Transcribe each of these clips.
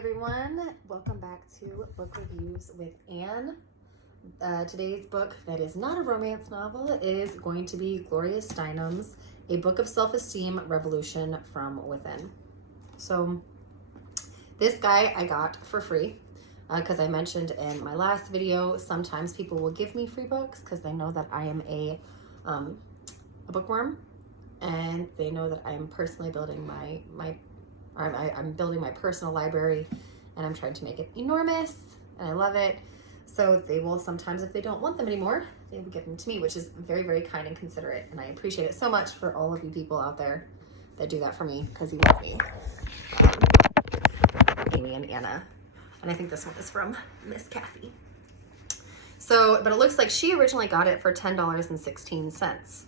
everyone, welcome back to Book Reviews with Anne. Today's book that is not a romance novel is going to be Gloria Steinem's A Book of Self-Esteem Revolution from Within. So this guy I got for free because I mentioned in my last video, sometimes people will give me free books because they know that I am a bookworm, and they know that I am personally building I'm building my personal library, and I'm trying to make it enormous, and I love it. So they will sometimes, if they don't want them anymore, they will give them to me, which is very, very kind and considerate. And I appreciate it so much for all of you people out there that do that for me, because you love me. Amy and Anna. And I think this one is from Miss Kathy. So, but it looks like she originally got it for $10.16.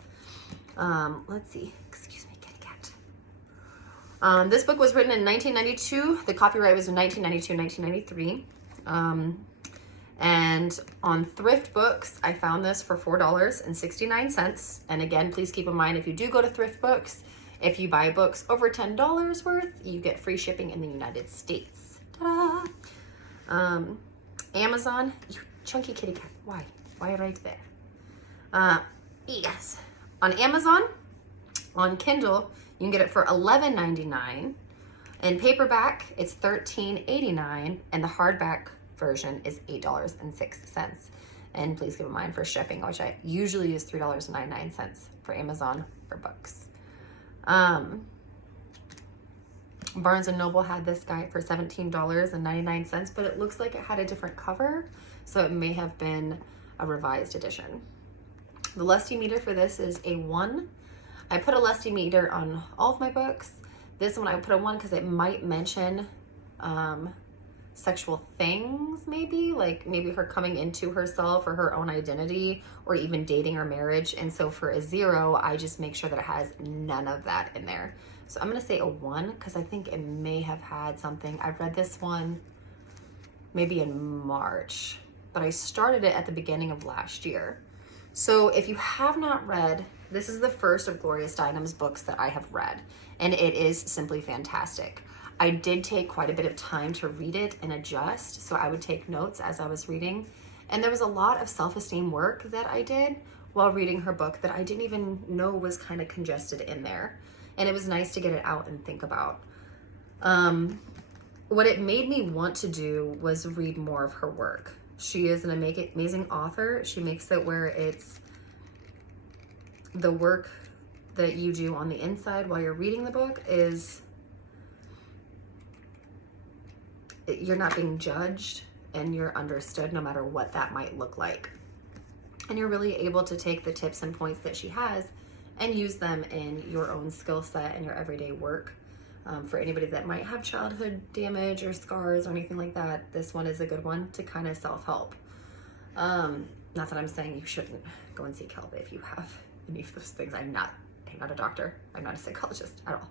Let's see. Excuse me, kitty cat. This book was written in 1992. The copyright was in 1992, 1993. And on Thrift Books, I found this for $4.69. And again, please keep in mind, if you do go to Thrift Books, if you buy books over $10 worth, you get free shipping in the United States. Ta-da! Amazon, you chunky kitty cat. Why? Why right there? Yes. On Amazon, on Kindle, you can get it for $11.99. In paperback, it's $13.89, and the hardback version is $8.06. And please keep in mind for shipping, which I usually use $3.99 for Amazon for books. Barnes & Noble had this guy for $17.99, but it looks like it had a different cover, so it may have been a revised edition. The Lusty meter for this is a 1. I put a Lusty meter on all of my books. This one I put a 1 because it might mention sexual things, maybe her coming into herself or her own identity, or even dating or marriage. And so for a 0, I just make sure that it has none of that in there. So I'm gonna say a 1 because I think it may have had something. I read this one maybe in March, but I started it at the beginning of last year. So if you have not read, this is the first of Gloria Steinem's books that I have read, and it is simply fantastic. I did take quite a bit of time to read it and adjust, so I would take notes as I was reading. And there was a lot of self-esteem work that I did while reading her book that I didn't even know was kind of congested in there. And it was nice to get it out and think about. What it made me want to do was read more of her work. She is an amazing author. She makes it where it's the work that you do on the inside while you're reading the book is you're not being judged, and you're understood no matter what that might look like. And you're really able to take the tips and points that she has and use them in your own skill set and your everyday work. For anybody that might have childhood damage or scars or anything like that, this one is a good one to kind of self-help. Not that I'm saying you shouldn't go and seek help if you have any of those things. I'm not a doctor. I'm not a psychologist at all.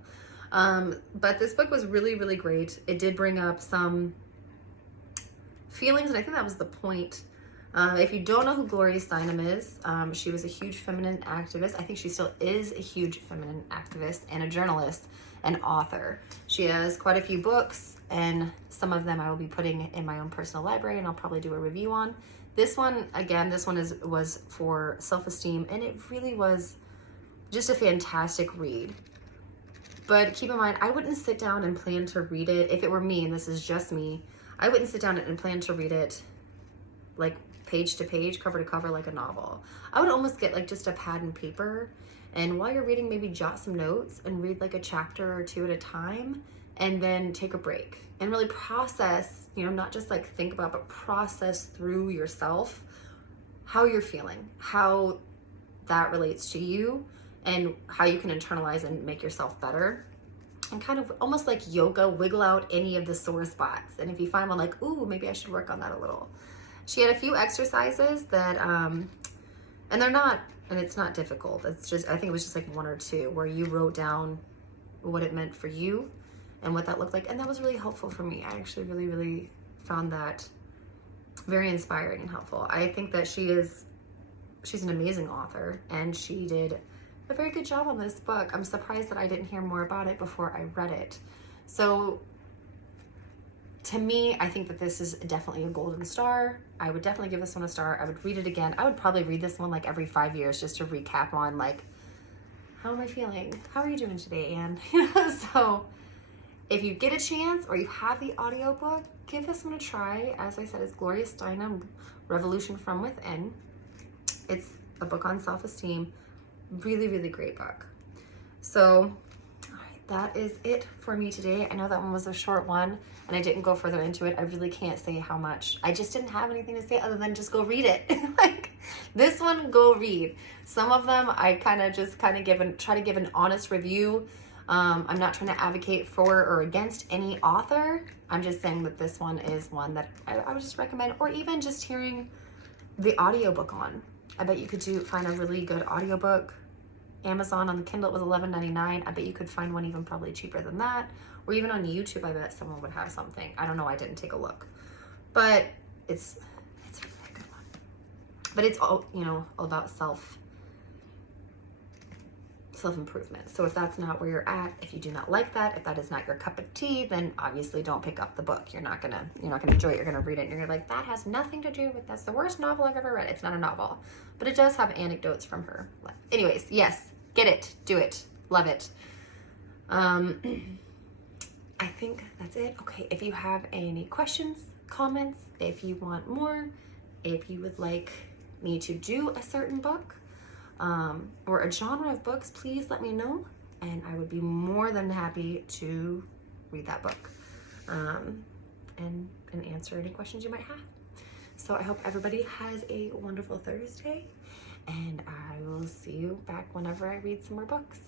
But this book was really, really great. It did bring up some feelings, and I think that was the point. If you don't know who Gloria Steinem is, she was a huge feminine activist. I think she still is a huge feminine activist and a journalist and author. She has quite a few books, and some of them I will be putting in my own personal library, and I'll probably do a review on. This one, again, was for self-esteem, and it really was just a fantastic read. But keep in mind, I wouldn't sit down and plan to read it. If it were me, and this is just me, I wouldn't sit down and plan to read it like page to page, cover to cover, like a novel. I would almost get like just a pad and paper, and while you're reading, maybe jot some notes and read like a chapter or 2 at a time, and then take a break and really process, not just like think about, but process through yourself how you're feeling, how that relates to you, and how you can internalize and make yourself better. And kind of almost like yoga, wiggle out any of the sore spots. And if you find one like, ooh, maybe I should work on that a little. She had a few exercises that, and they're not, and it's not difficult. It's just, I think it was just like 1 or 2 where you wrote down what it meant for you and what that looked like. And that was really helpful for me. I actually really, really found that very inspiring and helpful. I think that she's an amazing author, and she did a very good job on this book. I'm surprised that I didn't hear more about it before I read it. So To me, I think that this is definitely a golden star. I would definitely give this one a star. I would read it again. I would probably read this one like every 5 years just to recap on like, how am I feeling? How are you doing today, Anne? So if you get a chance or you have the audiobook, give this one a try. As I said, it's Gloria Steinem, Revolution from Within. It's a book on self-esteem. Really, really great book. So that is it for me today. I know that one was a short one and I didn't go further into it. I really can't say how much. I just didn't have anything to say other than just go read it. Like this one, go read. Some of them I try to give an honest review. I'm not trying to advocate for or against any author. I'm just saying that this one is one that I would just recommend, or even just hearing the audiobook on. I bet you could find a really good audiobook. Amazon on the Kindle, it was $11.99. I bet you could find one even probably cheaper than that. Or even on YouTube, I bet someone would have something. I don't know, I didn't take a look. But it's really a good one. But it's all, all about self-improvement. So if that's not where you're at, if you do not like that, if that is not your cup of tea, then obviously don't pick up the book. You're not gonna enjoy it. You're gonna read it and you're gonna be like, that has nothing to do with, that's the worst novel I've ever read. It's not a novel, but it does have anecdotes from her. Anyways, yes, get it, do it, love it. I think that's it. Okay, if you have any questions, comments, if you want more, if you would like me to do a certain book, or a genre of books, please let me know, and I would be more than happy to read that book, and answer any questions you might have. So I hope everybody has a wonderful Thursday, and I will see you back whenever I read some more books.